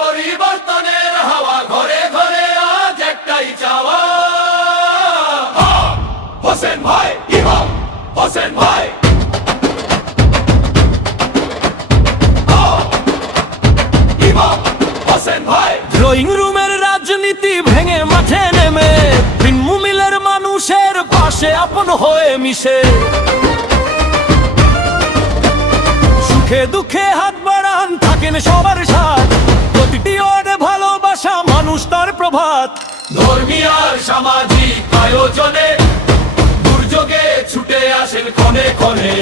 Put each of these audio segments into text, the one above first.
পরিবর্তনের হাওয়া ঘরে ঘরে আজ একটাই চাওয়া। হোসেন ভাই, ইমাম হোসেন ভাই, ইমাম হোসেন ভাই। ড্রয়িং রুমের রাজনীতি ভেঙে মাঠে নেমে মিলের মানুষের পাশে আপন হয়ে মিশে, সুখে দুঃখে হাত বাড়ান থাকেন সবার সাথ, প্রতিটি ওয়ার্ডে ভালোবাসা মানুষ তার প্রভাত। ধর্মীয় আর সামাজিক আয়োজনে দুর্যোগে ছুটে আসেন ক্ষণে ক্ষণে।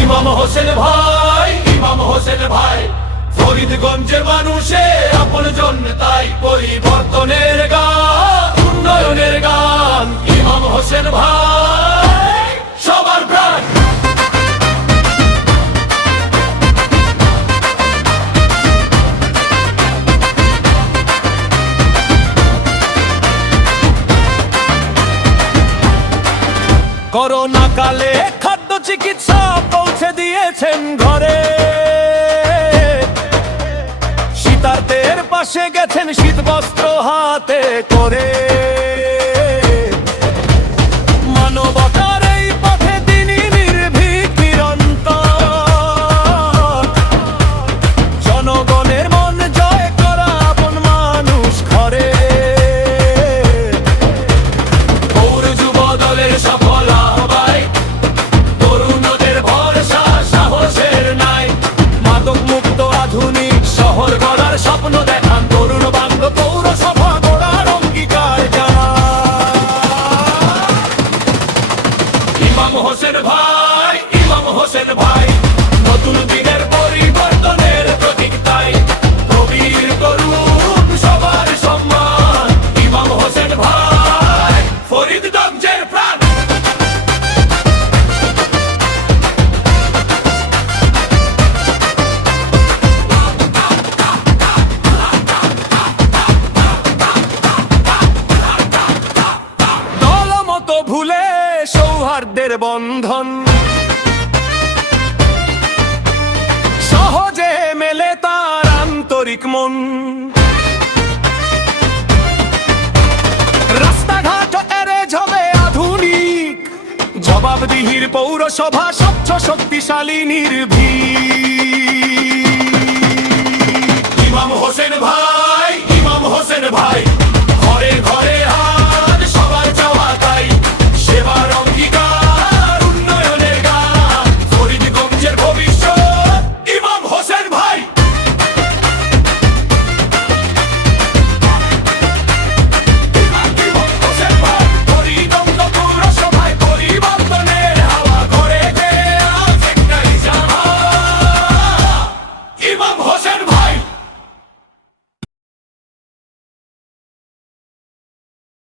ইমাম হোসেন ভাই, ইমাম হোসেন ভাই, ফরিদগঞ্জের মানুষে আপন জন, তাই পরিবর্তনের গান, উন্নয়নের গান। ইমাম হোসেন ভাই সবার প্রাণ। করোনা কালে খাদ্য চিকিৎসা পৌঁছে দিয়েছেন ঘরে, শীতার্তের পাশে গেছেন শীত বস্ত্র হাতে করে। মানবতার এই পথে তিনি নির্ভীক নিরন্তর, জনগণের মন জয় করা আপন মানুষ ঘরে। পৌর যুব দলের সফল আহ্বায়ক, তরুণদের ভরসা সাহসের নাই। মাদক মুক্ত আধুনিক শহর গড়ার স্বপ্ন দেখান, তরুণ বান্ধব পৌরসভা গড়ার অঙ্গীকার জানান। ইমাম হোসেন ভাই, ইমাম হোসেন ভাই, নতুন দিনের পরিবর্তনের প্রতীক তাই। কবির তরুণ সবার সম্মান, ইমাম হোসেন ভাই ফরিদগঞ্জের প্রাণ। দলমত ভুলে সৌহার্দ্যের বন্ধন, সহজে মেলে তার আন্তরিক মন। রাস্তাঘাট এরেজ হবে আধুনিক, জবাবদিহির পৌরসভা স্বচ্ছ শক্তিশালী নির্ভীক। ইমাম হোসেন ভাই, ইমাম হোসেন ভাই,